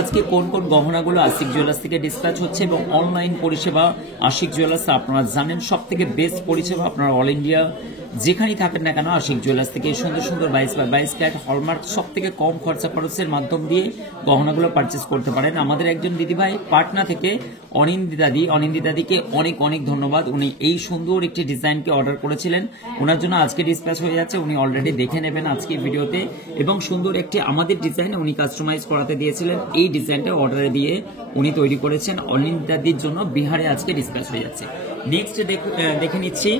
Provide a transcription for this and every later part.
আজকে কোন কোন গহনাগুলো আশিক জুয়েলার্স থেকে ডিসপ্যাচ হচ্ছে এবং অনলাইন পরিষেবা আশিক জুয়েলার্স আপনারা জানেন সবথেকে বেস্ট পরিষেবা। আপনারা অল ইন্ডিয়া যেখানেই থাকেন না কেন আশিক জুয়েলার্স থেকে সুন্দর সুন্দর 22x22 ক্যারেট হলমার্ক সবথেকে কম খরচের মাধ্যম দিয়ে গহনাগুলো পারচেস করতে পারেন। আমাদের একজন দিদিভাই পাটনা থেকে অনিন্দিতাদিকে অনেক অনেক ধন্যবাদ। উনি এই সুন্দর একটি ডিজাইনকে অর্ডার করেছিলেন, ওনার জন্য আজকে ডিসপ্যাচ হয়ে যাচ্ছে। উনি অলরেডি দেখে নেবেন আজকে ভিডিওতে এবং সুন্দর একটি আমাদের ডিজাইনে উনি কাস্টমাইজ করাতে দিয়েছিলেন। এই ডিজাইনটা অর্ডারে দিয়ে উনি তৈরি করেছেন অনিন্দিতাদির জন্য। বিহারে আজকে ডিসপ্যাচ হয়ে যাচ্ছে। নেক্সট দেখে নিচ্ছি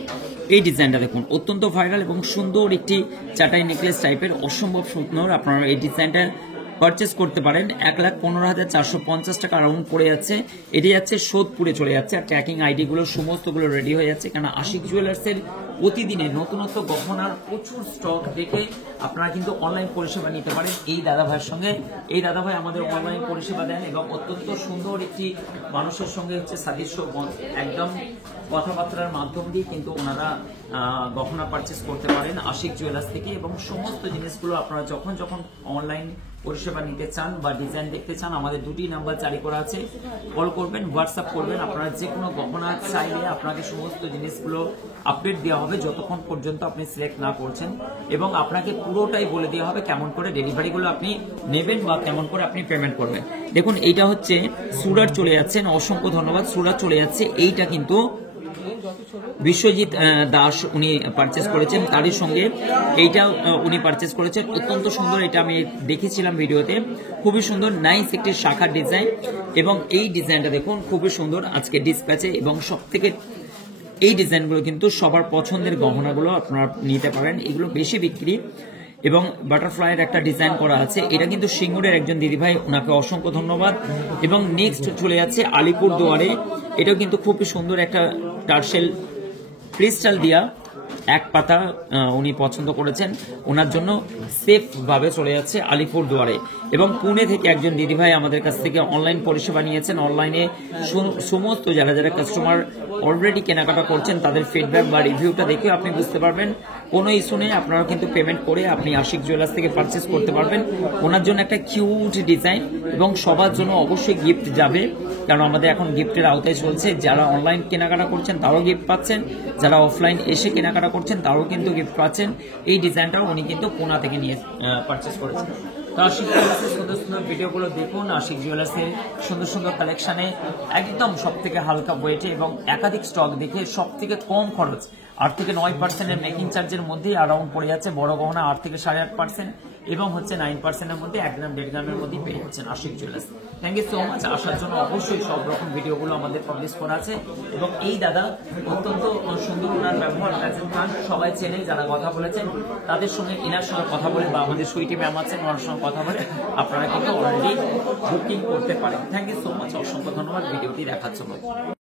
এই ডিজাইনটা, দেখুন অত্যন্ত ভাইরাল এবং সুন্দর একটি চাটাই নেকলেস টাইপের, অসম্ভব সুন্দর। আপনারা এই ডিজাইনটা পারচেস করতে পারেন। 1,15,450 টাকা রাউন্ড পড়ে যাচ্ছে। এটি যাচ্ছে সোদপুরে চলে যাচ্ছে। আর ট্র্যাকিং আইডি গুলো সমস্তগুলো রেডি হয়ে যাচ্ছে, কারণ আশিক জুয়েলার্স এর প্রতিদিনে নতুনত্ব গহনার প্রচুর স্টক দেখে আপনারা কিন্তু অনলাইন পরিষেবা নিতে পারেন এই দাদা ভাইয়ের সঙ্গে। এই দাদা ভাই আমাদের অনলাইন পরিষেবা দেন এবং অত্যন্ত সুন্দর একটি মানুষের সঙ্গে হচ্ছে সাদৃশ্য একদম কথাবার্তার মাধ্যম দিয়ে কিন্তু ওনারা গহনা পারচেস করতে পারেন আশিক জুয়েলার্স থেকে। এবং সমস্ত জিনিসগুলো আপনারা যখন যখন অনলাইন পরিষেবা নিতে চান বা ডিজাইন দেখতে চান, আমাদের দুটি নাম্বার জারি করা আছে, কল করবেন, হোয়াটসঅ্যাপ করবেন। আপনারা যে কোনো গহনা চাইলে আপনাকে সমস্ত জিনিসগুলো আপডেট দেওয়া হবে যতক্ষণ পর্যন্ত আপনি সিলেক্ট না করছেন, এবং আপনাকে পুরোটাই বলে দেওয়া হবে কেমন করে ডেলিভারিগুলো আপনি নেবেন বা কেমন করে আপনি পেমেন্ট করবেন। দেখুন এইটা হচ্ছে সুরাট চলে যাচ্ছেন, অসংখ্য ধন্যবাদ। সুরাট চলে যাচ্ছে। এইটা কিন্তু বিশ্বজিৎ দাস উনি পারচেস করেছেন, তারই সঙ্গে এইটা উনি পারচেস করেছেন। অত্যন্ত সুন্দর, এটা আমি দেখেছিলাম ভিডিওতে, খুবই সুন্দর নাইস একটি শাখার ডিজাইন। এবং এই ডিজাইনটা দেখুন খুবই সুন্দর আজকে ডিসপ্যাচে। এবং সব থেকে এই ডিজাইনগুলো কিন্তু সবার পছন্দের গহনাগুলো আপনারা নিতে পারেন, এগুলো বেশি বিক্রি। এবং বাটারফ্লাইয়ের একটা ডিজাইন করা আছে, এটা কিন্তু সিঙ্গুরের একজন দিদিভাই, ওনাকে অসংখ্য ধন্যবাদ। এবং নেক্সট চলে যাচ্ছে আলিপুর দুয়ারে। এটাও কিন্তু খুবই সুন্দর একটা টার্সেল ক্রিস্টাল দিয়া এক পাতা উনি পছন্দ করেছেন, ওনার জন্য সেফ ভাবে চলে যাচ্ছে আলিপুর দুয়ারে। এবং পুনে থেকে একজন দিদিভাই আমাদের কাছ থেকে অনলাইন পরিষেবা নিয়েছেন। অনলাইনে সমস্ত যারা যারা কাস্টমার অলরেডি কেনাকাটা করছেন তাদের ফিডব্যাক বা রিভিউটা দেখে আপনি বুঝতে পারবেন কোনো ইস্যু নেই। আপনারা কিন্তু পেমেন্ট করে আপনি আশিক জুয়েলার্স থেকে পারচেস করতে পারবেন। ওনার জন্য একটা কিউট ডিজাইন এবং সবার জন্য অবশ্যই গিফট যাবে, কারণ আমাদের এখন গিফটের আওতায় চলছে। যারা অনলাইন কেনাকাটা করছেন তারাও গিফট পাচ্ছেন, যারা অফলাইন এসে কেনাকাটা করছেন তারাও কিন্তু গিফট পাচ্ছেন। এই ডিজাইনটাও উনি কিন্তু পুনা থেকে নিয়ে পারচেস করেছেন। তো আশিক জুয়েলার্সের সুন্দর সুন্দর ভিডিওগুলো দেখুন। আশিক জুয়েলার্সের সুন্দর সুন্দর কালেকশনে একদম সব থেকে হালকা ওয়েটে এবং একাধিক স্টক দেখে সব থেকে কম খরচ 8 থেকে 9% মেকিং চার্জের মধ্যে অ্যারাউন্ড পড়ে যাচ্ছে। বড় গহনা 8 থেকে 8.5% এবং হচ্ছে 9%-এর মধ্যে 1 গ্রাম 1.5 গ্রামের মধ্যে পেয়ে যাচ্ছেন Ashiq jewellers. Thank you so much. আসার জন্য অবশ্যই সব রকম ভিডিওগুলো আমাদের পাবলিশ করা আছে। এবং এই দাদা অত্যন্ত সুন্দর, ওনার ব্যবহার রাজেন খান সবাই চেনে, যারা কথা বলেছেন তাদের সঙ্গে এনার সঙ্গে কথা বলে বা আমাদের সুইটি ম্যাম আছেন ওনার সঙ্গে কথা বলে আপনারা কিন্তু অলরেডি বুকিং করতে পারেন। থ্যাংক ইউ সো মাচ, অসংখ্য ধন্যবাদ ভিডিওটি দেখার জন্য।